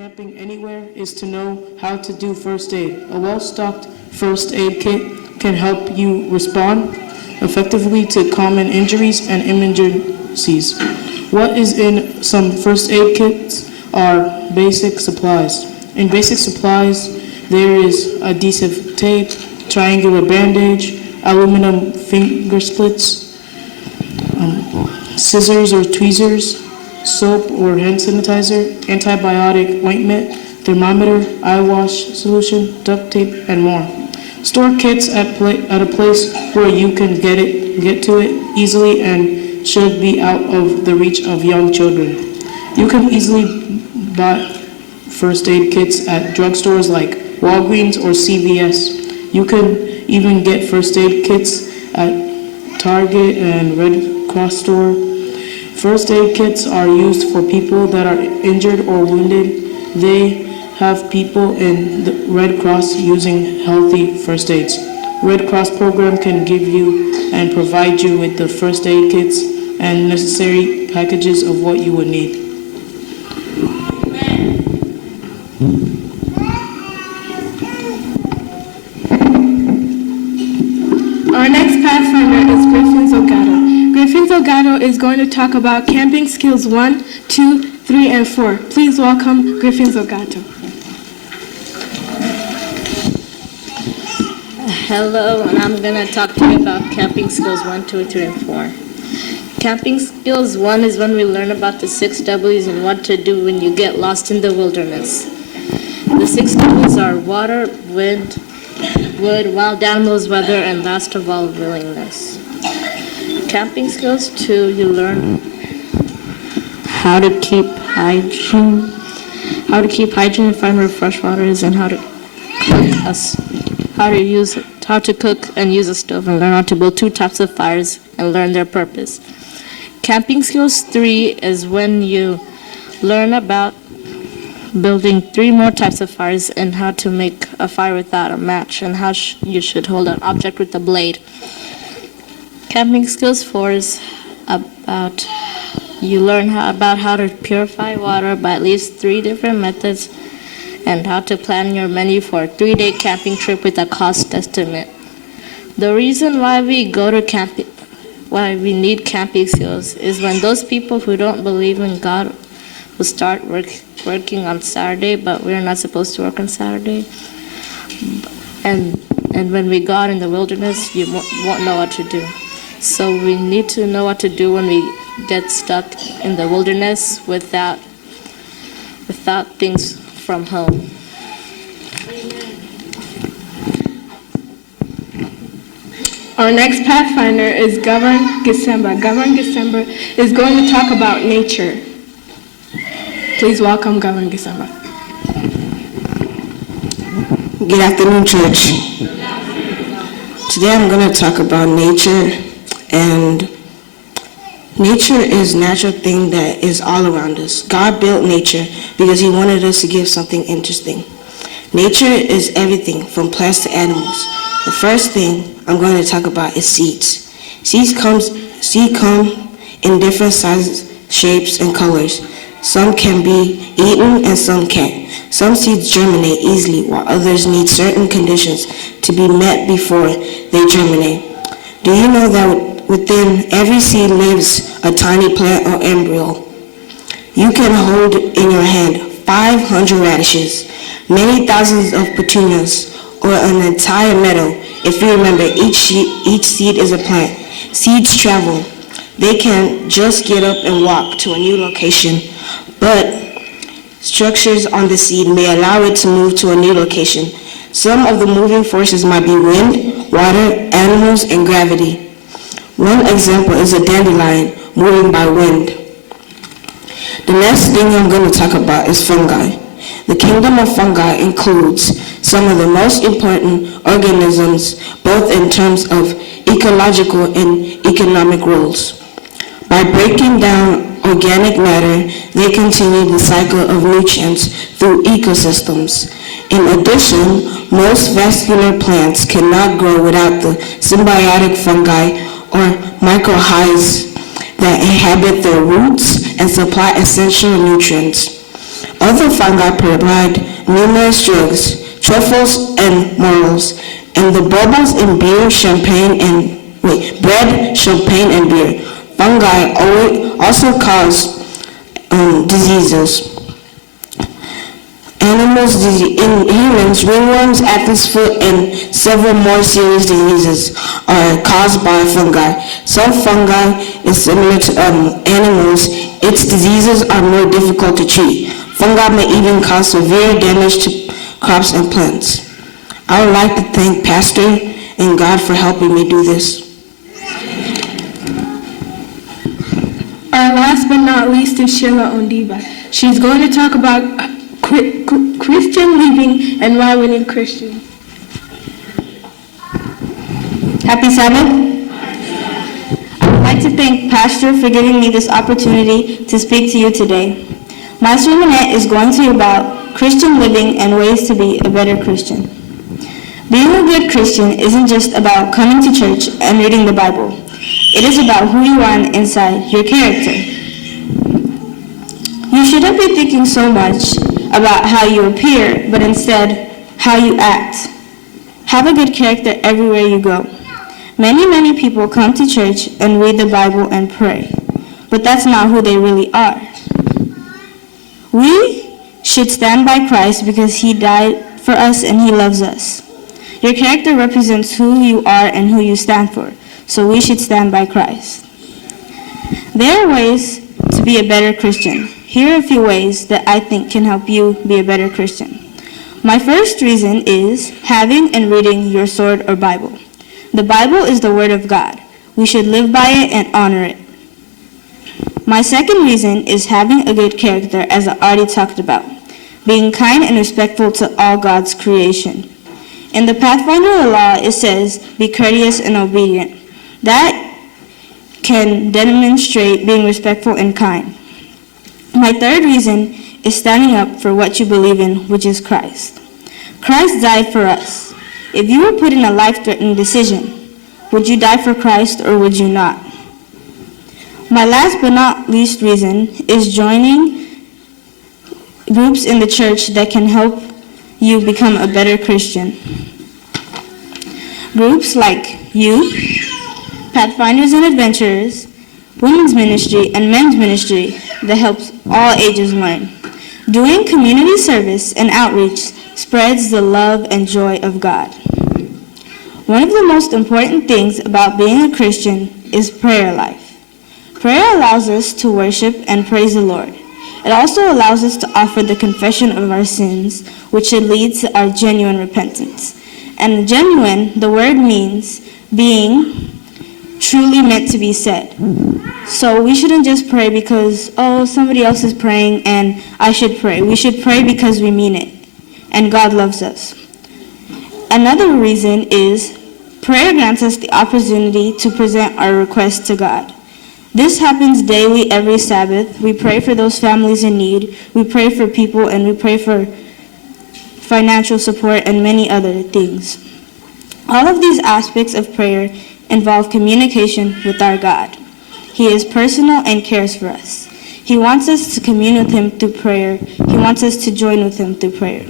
camping anywhere is to know how to do first aid. A well-stocked first aid kit can help you respond effectively to common injuries and emergencies. What is in some first aid kits are basic supplies. In basic supplies, there is adhesive tape, triangular bandage, aluminum finger splits, scissors or tweezers, soap or hand sanitizer, antibiotic ointment, thermometer, eye wash solution, duct tape, and more. Store kits at a place where you can get to it easily and should be out of the reach of young children. You can easily buy first aid kits at drugstores like Walgreens or CVS. You can even get first aid kits at Target and Red Cross store. First aid kits are used for people that are injured or wounded. They have people in the Red Cross using healthy first aids. Red Cross program can give you and provide you with the first aid kits and necessary packages of what you would need. Our next Pathfinder is Griffin Zogado. Griffin Zogado is going to talk about camping skills 1, 2, 3, and 4. Please welcome Griffin Zogado. Hello, and I'm going to talk to you about camping skills 1, 2, 3, and 4. Camping skills 1 is when we learn about the 6 W's and what to do when you get lost in the wilderness. The 6 W's are water, wind, wood, wild animals, weather, and last of all, willingness. Camping skills 2, you learn how to keep hygiene, and find where fresh water is, and how to cook and use a stove, and learn how to build 2 types of fires and learn their purpose. Camping skills 3 is when you learn about building 3 more types of fires and how to make a fire without a match, and how you should hold an object with a blade. Camping skills 4 is about you learn about how to purify water by at least 3 different methods, and how to plan your menu for a 3-day camping trip with a cost estimate. The reason why we need camping skills is when those people who don't believe in God will start working on Saturday, but we're not supposed to work on Saturday. And when we go out in the wilderness, you won't know what to do. So we need to know what to do when we get stuck in the wilderness without things from home. Our next Pathfinder is Govern Gisemba. Govern Gisemba is going to talk about nature. Please welcome Govern Gisemba. Good afternoon, church. Today I'm going to talk about nature, and nature is a natural thing that is all around us. God built nature because he wanted us to give something interesting. Nature is everything from plants to animals. The first thing I'm going to talk about is seeds. Seeds come in different sizes, shapes, and colors. Some can be eaten and some can't. Some seeds germinate easily, while others need certain conditions to be met before they germinate. Do you know that within every seed lives a tiny plant or embryo? You can hold in your hand 500 radishes, many thousands of petunias, or an entire meadow. If you remember, each seed is a plant. Seeds travel. They can just get up and walk to a new location, but structures on the seed may allow it to move to a new location. Some of the moving forces might be wind, water, animals, and gravity. One example is a dandelion moving by wind. The next thing I'm going to talk about is fungi. The kingdom of fungi includes some of the most important organisms, both in terms of ecological and economic roles. By breaking down organic matter, they continue the cycle of nutrients through ecosystems. In addition, most vascular plants cannot grow without the symbiotic fungi or mycorrhizas that inhabit their roots and supply essential nutrients. Other fungi provide numerous drugs, truffles, and morels, and the bubbles in bread, champagne, and beer. Fungi also cause diseases. In humans, ringworms, athlete's foot, and several more serious diseases are caused by fungi. Some fungi is similar to animals. Its diseases are more difficult to treat. Fungi may even cause severe damage to crops and plants. I would like to thank Pastor and God for helping me do this. Our last but not least is Sheila Ondiva. She's going to talk about Christian living and why we need Christians. Happy Sabbath. I would like to thank Pastor for giving me this opportunity to speak to you today. My sermonette is going to be about Christian living and ways to be a better Christian. Being a good Christian isn't just about coming to church and reading the Bible. It is about who you are inside, your character. You shouldn't be thinking so much about how you appear, but instead how you act. Have a good character everywhere you go. Many people come to church and read the Bible and pray, but that's not who they really are. We should stand by Christ because he died for us and he loves us. Your character represents who you are and who you stand for, so we should stand by Christ. There are ways to be a better Christian. Here are a few ways that I think can help you be a better Christian. My first reason is having and reading your sword or Bible. The Bible is the Word of God. We should live by it and honor it. My second reason is having a good character, as I already talked about. Being kind and respectful to all God's creation. In the Pathfinder law, it says, be courteous and obedient. That can demonstrate being respectful and kind. My third reason is standing up for what you believe in, which is Christ. Christ died for us. If you were put in a life-threatening decision, would you die for Christ or would you not? My last but not least reason is joining groups in the church that can help you become a better Christian. Groups like youth, Pathfinders and Adventurers, women's ministry, and men's ministry that helps all ages learn. Doing community service and outreach spreads the love and joy of God. One of the most important things about being a Christian is prayer life. Prayer allows us to worship and praise the Lord. It also allows us to offer the confession of our sins, which should lead to our genuine repentance. And genuine, the word means being truly meant to be said. So we shouldn't just pray because, somebody else is praying and I should pray. We should pray because we mean it, and God loves us. Another reason is prayer grants us the opportunity to present our requests to God. This happens daily every Sabbath. We pray for those families in need. We pray for people, and we pray for financial support and many other things. All of these aspects of prayer involve communication with our God. He is personal and cares for us. He wants us to commune with him through prayer. He wants us to join with him through prayer.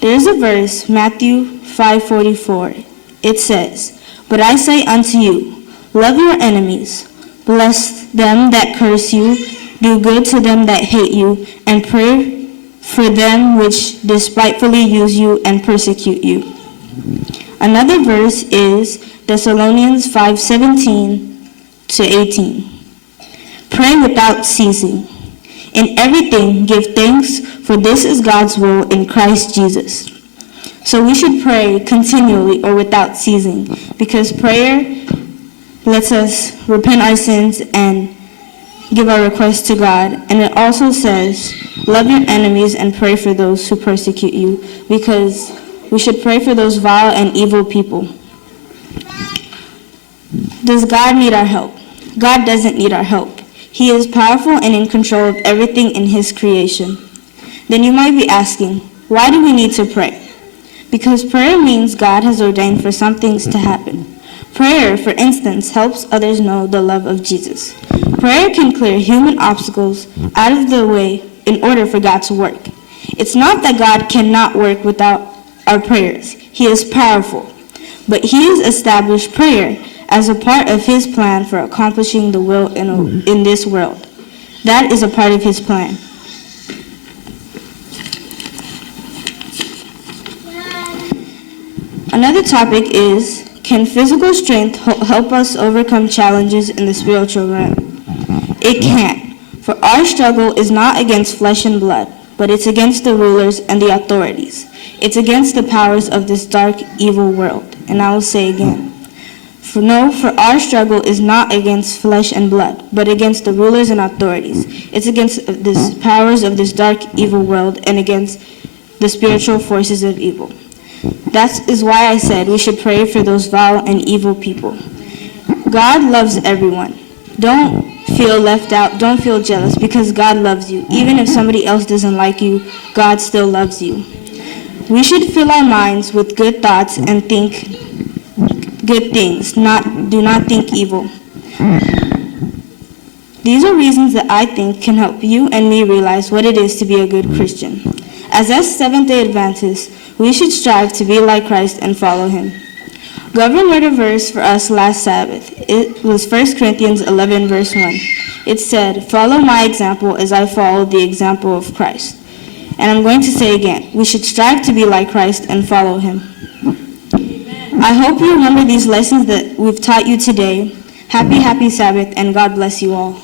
There is a verse, Matthew 5:44. It says, "But I say unto you, love your enemies, bless them that curse you, do good to them that hate you, and pray for them which despitefully use you and persecute you." Another verse is Thessalonians 5:17-18. Pray without ceasing. In everything give thanks, for this is God's will in Christ Jesus. So we should pray continually or without ceasing, because prayer lets us repent our sins and give our requests to God. And it also says, love your enemies and pray for those who persecute you, because we should pray for those vile and evil people. Does God need our help? God doesn't need our help. He is powerful and in control of everything in his creation. Then you might be asking, why do we need to pray? Because prayer means God has ordained for some things to happen. Prayer, for instance, helps others know the love of Jesus. Prayer can clear human obstacles out of the way in order for God to work. It's not that God cannot work without our prayers. He is powerful, but He has established prayer as a part of His plan for accomplishing the will in this world. That is a part of His plan. Another topic is, can physical strength help us overcome challenges in the spiritual realm? It can, for our struggle is not against flesh and blood, but it's against the rulers and the authorities. It's against the powers of this dark, evil world. And I will say again, for our struggle is not against flesh and blood, but against the rulers and authorities. It's against the powers of this dark, evil world and against the spiritual forces of evil. That is why I said we should pray for those vile and evil people. God loves everyone. Don't feel left out. Don't feel jealous because God loves you. Even if somebody else doesn't like you, God still loves you. We should fill our minds with good thoughts and think good things. Do not think evil. These are reasons that I think can help you and me realize what it is to be a good Christian. As us Seventh-day Adventists, we should strive to be like Christ and follow Him. Governor read a verse for us last Sabbath. It was 1 Corinthians 11, verse 1. It said, "Follow my example as I follow the example of Christ." And I'm going to say again, we should strive to be like Christ and follow Him. I hope you remember these lessons that we've taught you today. Happy Sabbath, and God bless you all.